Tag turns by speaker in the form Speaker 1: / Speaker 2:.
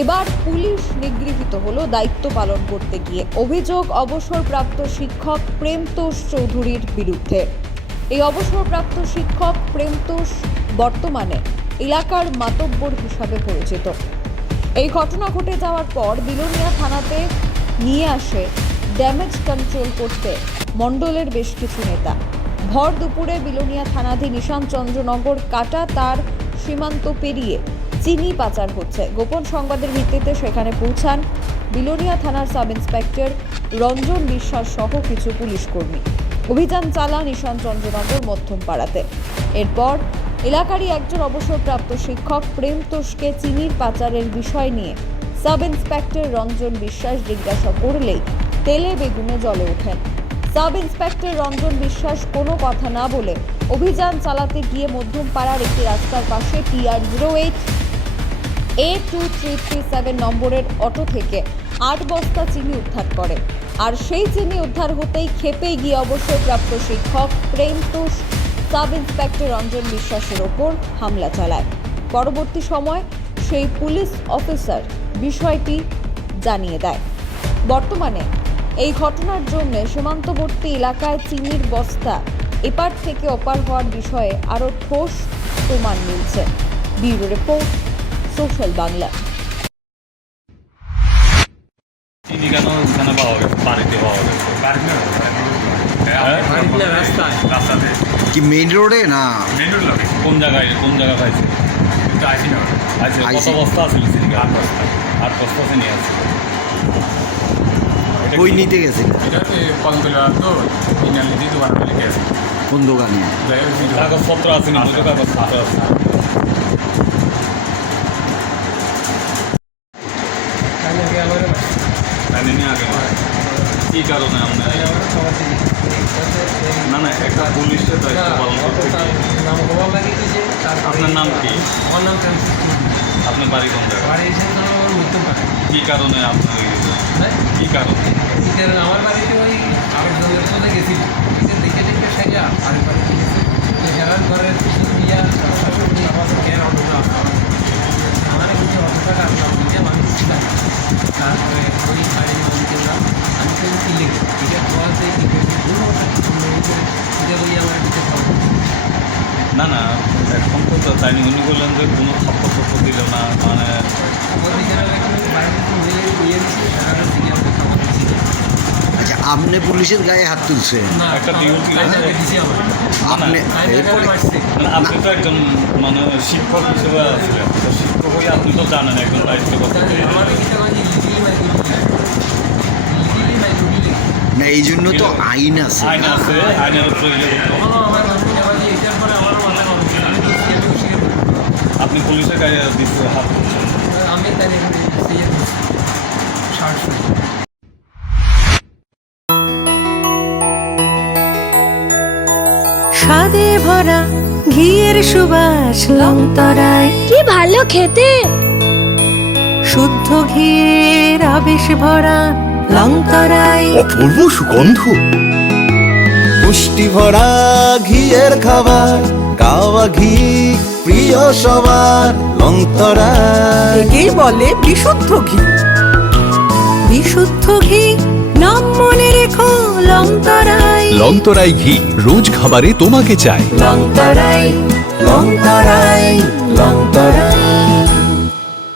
Speaker 1: এবার পুলিশ নিগৃহীত হলো দায়িত্ব পালন করতে গিয়ে। অভিযোগ অবসরপ্রাপ্ত শিক্ষক প্রেমতোষ চৌধুরীর বিরুদ্ধে। এই অবসরপ্রাপ্ত শিক্ষক প্রেমতোষ বর্তমানে এলাকার মাতব্বর হিসাবে পরিচিত। এই ঘটনা ঘটে যাওয়ার পর বিলোনিয়া থানাতে নিয়ে আসে ড্যামেজ কন্ট্রোল করতে মণ্ডলের বেশ কিছু নেতা। ভর দুপুরে বিলোনিয়া থানাধীন ঈশান চন্দ্রনগর কাটা তার সীমান্ত পেরিয়ে চিনি পাচার হচ্ছে। গোপন সংবাদের ভিত্তিতে সেখানে পৌঁছান বিলোনিয়া থানার সাব ইন্সপেক্টর রঞ্জন বিশ্বাস সহ কিছু পুলিশ কর্মী। অভিযান চালান ঈশান চন্দ্রনগর মধ্যম পাড়াতে এরপর এলাকারই একজন অবসরপ্রাপ্ত শিক্ষক প্রেম তোষকে চিনির পাচারের বিষয় নিয়ে সাব ইন্সপেক্টর রঞ্জন বিশ্বাস জিজ্ঞাসা করলেই তেলে বেগুনে জ্বলে ওঠেন। সাব ইন্সপেক্টর রঞ্জন বিশ্বাস কোনো কথা না বলে অভিযান চালাতে গিয়ে মধ্যম পাড়ার একটি রাস্তার পাশে TR zero eight A two three three seven নম্বরের অটো থেকে আট বস্তা চিনি উদ্ধার করে। আর সেই চিনি উদ্ধার হতেই খেপে গিয়ে অবসরপ্রাপ্ত শিক্ষক Premtosh, sub inspector Ranjan বিশ্বাসের ওপর হামলা চালায়। পরবর্তী সময় সেই পুলিশ অফিসার বিষয়টি জানিয়ে দেয়। বর্তমানে এই ঘটনার জন্য সীমান্তবর্তী এলাকায় চিনির বস্তা এপার থেকে ওপার হওয়ার বিষয়ে আরও ঠোস প্রমাণ মিলছে। Bureau report social Bangla. চিনি কেন ওখানে পাওয়া গেছে? বাড়িতে পাওয়া গেছে। হ্যাঁ? রাস্তাতে। কি মেইন রোডে না? মেন রোড লাগে কোন জায়গায় কোন জায়গা পাইছে? কিন্তু আইসি না। আচ্ছা কত বস্তা চিনি আট বস্তা। আট বস্তা চিনি আছে। বই নিতে কলতলা তো? ইনালি দিয়ে দোকান মিলে গেছে। কোন দোকানে? কাগজপত্র আছে নি কাগজপত্র আছে। কি কারণে আমরা না না একটা পুলিশের দায়িত্ব পালন করতে।
Speaker 2: আপনার নাম কি? আপনার বাড়ি কোন জায়গায়? কি কারণে আপনার এই- কি কারণে? আমার বাড়িতে ওই আবেদনের চলে গেছিল। না না এখন তো তাই উনি বললেন যে কোনো থাপ্পর থাপ্পর দিল না মানে আচ্ছা আপনি পুলিশের গায়ে হাত তুলছেন। না একটা
Speaker 3: আপনি মানে আপনি তো একজন মানে শিক্ষক হিসেবে আছিলেন শিক্ষক হয়ে আপনি তো জানেন একজন দায়িত্ব লিগেলি
Speaker 2: না এই জন্য তো আইন আছে। আইন আছে আইনের উপরে আপনি পুলিশের গায়ে দিচ্ছে হাত আমি
Speaker 4: তাই সেই স্বাদে ভরা ঘিয়ের সুবাস লংতরায়।
Speaker 5: কি ভালো খেতে।
Speaker 4: শুদ্ধ ঘিয়ের আবেশ ভরা লংতরায়।
Speaker 6: অপূর্ব সুগন্ধ।
Speaker 7: পুষ্টি ভরা ঘিয়ের খাবার কাওয়া ঘি প্রিয় সবার লংতরা
Speaker 8: একেই বলে বিশুদ্ধ ঘি।
Speaker 9: বিশুদ্ধ ঘি নাম মনে রেখো লংতরায়।
Speaker 10: লংতরাই ঘি রোজ খাবারে তোমাকে চাই। লংতরায় লংতরায় লংতরায়।